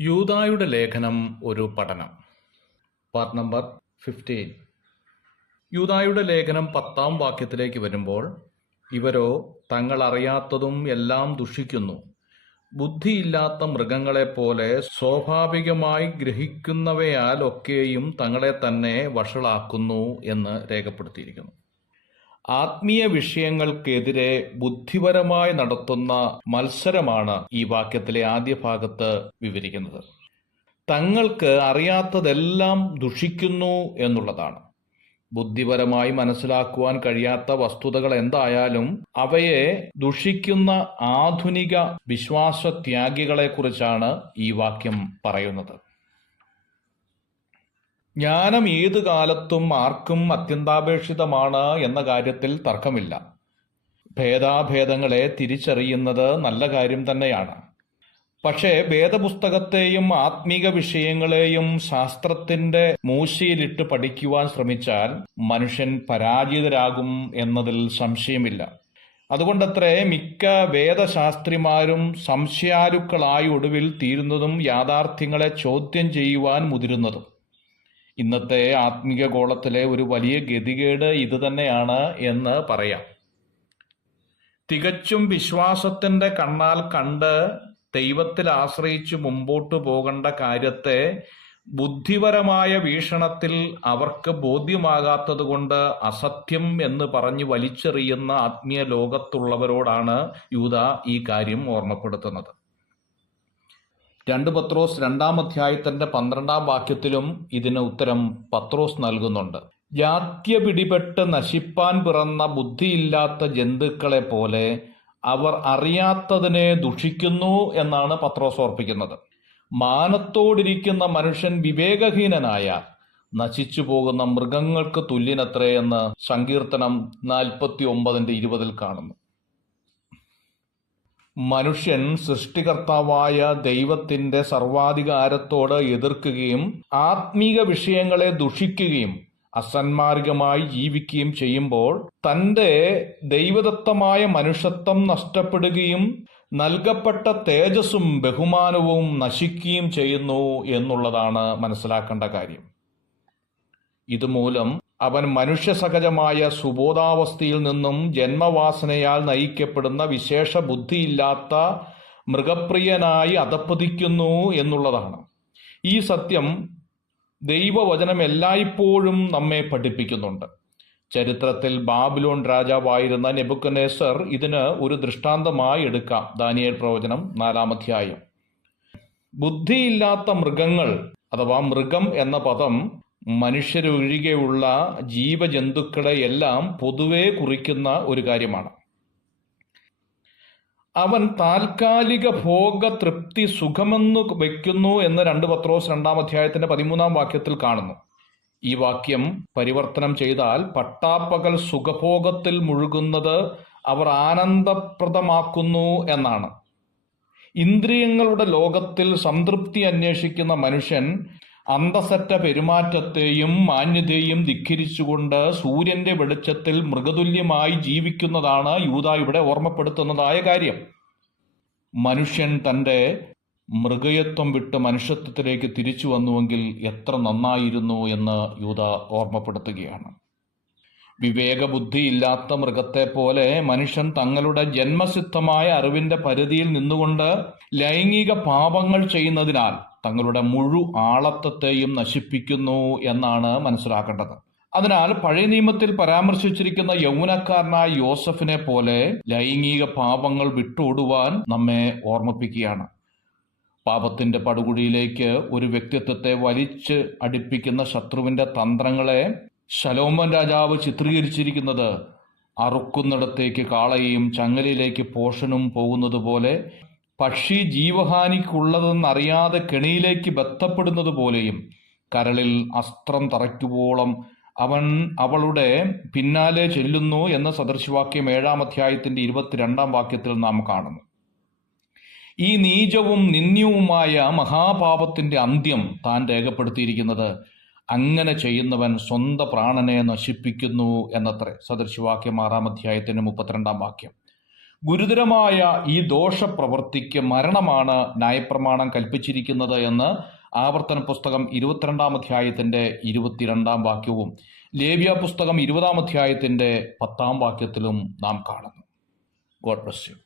യൂദായുടെ ലേഖനം ഒരു പഠനം. Part number 15. യൂദായുടെ ലേഖനം 10-ാം വാക്യത്തിലേക്ക് വരുമ്പോൾ, ഇവരോ തങ്ങൾ അറിയാത്തതും എല്ലാം ദുഷിക്കുന്നു, ബുദ്ധിയില്ലാത്ത മൃഗങ്ങളെപ്പോലെ സ്വാഭാവികമായി ഗ്രഹിക്കുന്നവയാൽ ഒക്കെയും തങ്ങളെ തന്നെ വഷളാക്കുന്നു എന്ന് രേഖപ്പെടുത്തിയിരിക്കുന്നു. ആത്മീയ വിഷയങ്ങൾക്കെതിരെ ബുദ്ധിപരമായി നടത്തുന്ന മത്സരമാണ് ഈ വാക്യത്തിലെ ആദ്യ ഭാഗത്ത് വിവരിക്കുന്നത്. തങ്ങൾക്ക് അറിയാത്തതെല്ലാം ദുഷിക്കുന്നു എന്നുള്ളതാണ്. ബുദ്ധിപരമായി മനസ്സിലാക്കുവാൻ കഴിയാത്ത വസ്തുതകൾ എന്തായാലും അവയെ ദുഷിക്കുന്ന ആധുനിക വിശ്വാസത്യാഗികളെക്കുറിച്ചാണ് ഈ വാക്യം പറയുന്നത്. ജ്ഞാനം ഏതു കാലത്തും ആർക്കും അത്യന്താപേക്ഷിതമാണ് എന്ന കാര്യത്തിൽ തർക്കമില്ല. ഭേദാഭേദങ്ങളെ തിരിച്ചറിയുന്നത് നല്ല കാര്യം തന്നെയാണ്. പക്ഷേ വേദപുസ്തകത്തെയും ആത്മീക വിഷയങ്ങളെയും ശാസ്ത്രത്തിന്റെ മൂശയിലിട്ട് പഠിക്കുവാൻ ശ്രമിച്ചാൽ മനുഷ്യൻ പരാജിതരാകും എന്നതിൽ സംശയമില്ല. അതുകൊണ്ടത്രേ മിക്ക വേദശാസ്ത്രിമാരും സംശയാലുക്കളായി ഒടുവിൽ തീരുന്നതും യാഥാർത്ഥ്യങ്ങളെ ചോദ്യം ചെയ്യുവാൻ മുതിരുന്നതും. ഇന്നത്തെ ആത്മീക ഗോളത്തിലെ ഒരു വലിയ ഗതികേട് ഇതുതന്നെയാണ് എന്ന് പറയാം. തികച്ചും വിശ്വാസത്തിന്റെ കണ്ണാൽ കണ്ട് ദൈവത്തിൽ ആശ്രയിച്ച് മുമ്പോട്ടു പോകേണ്ട കാര്യത്തെ ബുദ്ധിപരമായ വീക്ഷണത്തിൽ അവർക്ക് ബോധ്യമാകാത്തത് കൊണ്ട് അസത്യം എന്ന് പറഞ്ഞ് വലിച്ചെറിയുന്ന ആത്മീയ ലോകത്തുള്ളവരോടാണ് യൂദാ ഈ കാര്യം ഓർമ്മപ്പെടുത്തുന്നത്. 2 പത്രോസ് 2-ാം അധ്യായത്തിന്റെ 12-ാം വാക്യത്തിലും ഇതിന് ഉത്തരം പത്രോസ് നൽകുന്നുണ്ട്. ജാത്യ പിടിപെട്ട് നശിപ്പാൻ പിറന്ന ബുദ്ധിയില്ലാത്ത ജന്തുക്കളെ പോലെ അവർ അറിയാത്തതിനെ ദുഷിക്കുന്നു എന്നാണ് പത്രോസ് ഓർപ്പിക്കുന്നത്. മാനത്തോടിരിക്കുന്ന മനുഷ്യൻ വിവേകഹീനനായാൽ നശിച്ചു പോകുന്ന മൃഗങ്ങൾക്ക് തുല്യനത്രേ എന്ന് സങ്കീർത്തനം 49:20 കാണുന്നു. മനുഷ്യൻ സൃഷ്ടികർത്താവായ ദൈവത്തിന്റെ സർവാധികാരത്തോട് എതിർക്കുകയും ആത്മീക വിഷയങ്ങളെ ദുഷിക്കുകയും അസന്മാർഗമായി ജീവിക്കുകയും ചെയ്യുമ്പോൾ തന്റെ ദൈവദത്തമായ മനുഷ്യത്വം നഷ്ടപ്പെടുകയും നൽകപ്പെട്ട തേജസ്സും ബഹുമാനവും നശിക്കുകയും ചെയ്യുന്നു എന്നുള്ളതാണ് മനസ്സിലാക്കേണ്ട കാര്യം. ഇതുമൂലം അവൻ മനുഷ്യസഹജമായ സുബോധാവസ്ഥയിൽ നിന്നും ജന്മവാസനയാൽ നയിക്കപ്പെടുന്ന വിശേഷ ബുദ്ധിയില്ലാത്ത മൃഗപ്രിയനായി അധപ്പതിക്കുന്നു എന്നുള്ളതാണ്. ഈ സത്യം ദൈവവചനം എല്ലായ്പ്പോഴും നമ്മെ പഠിപ്പിക്കുന്നുണ്ട്. ചരിത്രത്തിൽ ബാബിലോൺ രാജാവായിരുന്ന നെബൂഖദ്നേസർ ഇതിന് ഒരു ദൃഷ്ടാന്തമായി എടുക്കാം. ദാനിയേൽ പ്രവചനം 4-ാം അധ്യായം. ബുദ്ധിയില്ലാത്ത മൃഗങ്ങൾ അഥവാ മൃഗം എന്ന പദം മനുഷ്യരൊഴികെയുള്ള ജീവജന്തുക്കളെ എല്ലാം പൊതുവെ കുറിക്കുന്ന ഒരു കാര്യമാണ്. അവൻ താൽക്കാലിക ഭോഗ തൃപ്തി സുഖമെന്നു വയ്ക്കുന്നു എന്ന് 2 പത്രോസ് 2-ാം അധ്യായത്തിന്റെ 13-ാം വാക്യത്തിൽ കാണുന്നു. ഈ വാക്യം പരിവർത്തനം ചെയ്താൽ പട്ടാപ്പകൽ സുഖഭോഗത്തിൽ മുഴുകുന്നത് അവർ ആനന്ദപ്രദമാക്കുന്നു എന്നാണ്. ഇന്ദ്രിയങ്ങളുടെ ലോകത്തിൽ സംതൃപ്തി അന്വേഷിക്കുന്ന മനുഷ്യൻ അന്തസ്സറ്റ പെരുമാറ്റത്തെയും മാന്യതയും ധിക്കരിച്ചുകൊണ്ട് സൂര്യന്റെ വെളിച്ചത്തിൽ മൃഗതുല്യമായി ജീവിക്കുന്നതാണ് യൂദാ ഇവിടെ ഓർമ്മപ്പെടുത്തുന്നതായ കാര്യം. മനുഷ്യൻ തന്റെ മൃഗയത്വം വിട്ട് മനുഷ്യത്വത്തിലേക്ക് തിരിച്ചു വന്നുവെങ്കിൽ എത്ര നന്നായിരുന്നു എന്ന് യൂദാ ഓർമ്മപ്പെടുത്തുകയാണ്. വിവേകബുദ്ധിയില്ലാത്ത മൃഗത്തെ പോലെ മനുഷ്യൻ തങ്ങളുടെ ജന്മസിദ്ധമായ അറിവിന്റെ പരിധിയിൽ നിന്നുകൊണ്ട് ലൈംഗിക പാപങ്ങൾ ചെയ്യുന്നതിനാൽ തങ്ങളുടെ ആളത്വത്തെയും നശിപ്പിക്കുന്നു എന്നാണ് മനസ്സിലാക്കേണ്ടത്. അതിനാൽ പഴയ നിയമത്തിൽ പരാമർശിച്ചിരിക്കുന്ന യൗവനക്കാരനായ യോസഫിനെ പോലെ ലൈംഗിക പാപങ്ങൾ വിട്ടോടുവാൻ നമ്മെ ഓർമ്മിപ്പിക്കുകയാണ്. പാപത്തിന്റെ പടുകുഴിയിലേക്ക് ഒരു വ്യക്തിത്വത്തെ വലിച്ച് അടുപ്പിക്കുന്ന ശത്രുവിന്റെ തന്ത്രങ്ങളെ ശലോമോൻ രാജാവ് ചിത്രീകരിച്ചിരിക്കുന്നത് അറുക്കുന്നിടത്തേക്ക് കാളയും ചങ്ങലയിലേക്ക് പോഷനും പോകുന്നത് പോലെ, പക്ഷി ജീവഹാനിക്കുള്ളതെന്നറിയാതെ കെണിയിലേക്ക് ബന്ധപ്പെടുന്നത് പോലെയും കരളിൽ അസ്ത്രം തറയ്ക്കുവോളം അവൻ അവളുടെ പിന്നാലെ ചെല്ലുന്നു എന്ന സദൃശവാക്യം 7-ാം അധ്യായത്തിന്റെ 22-ാം വാക്യത്തിൽ നാം കാണുന്നു. ഈ നീചവും നിന്ദ്യവുമായ മഹാപാപത്തിന്റെ അന്ത്യം താൻ രേഖപ്പെടുത്തിയിരിക്കുന്നത് അങ്ങനെ ചെയ്യുന്നവൻ സ്വന്തം പ്രാണനെ നശിപ്പിക്കുന്നു എന്നത്രേ. സദൃശവാക്യം 6-ാം അധ്യായത്തിന്റെ 32-ാം വാക്യം. ഗുരുതരമായ ഈ ദോഷപ്രവൃത്തിക്ക് മരണമാണ് ന്യായപ്രമാണം കൽപ്പിച്ചിരിക്കുന്നത് എന്ന് ആവർത്തന പുസ്തകം 22 അധ്യായത്തിന്റെ 22 വാക്യവും ലേവ്യ പുസ്തകം 20 അധ്യായത്തിന്റെ 10 വാക്യത്തിലും നാം കാണുന്നു. God bless you.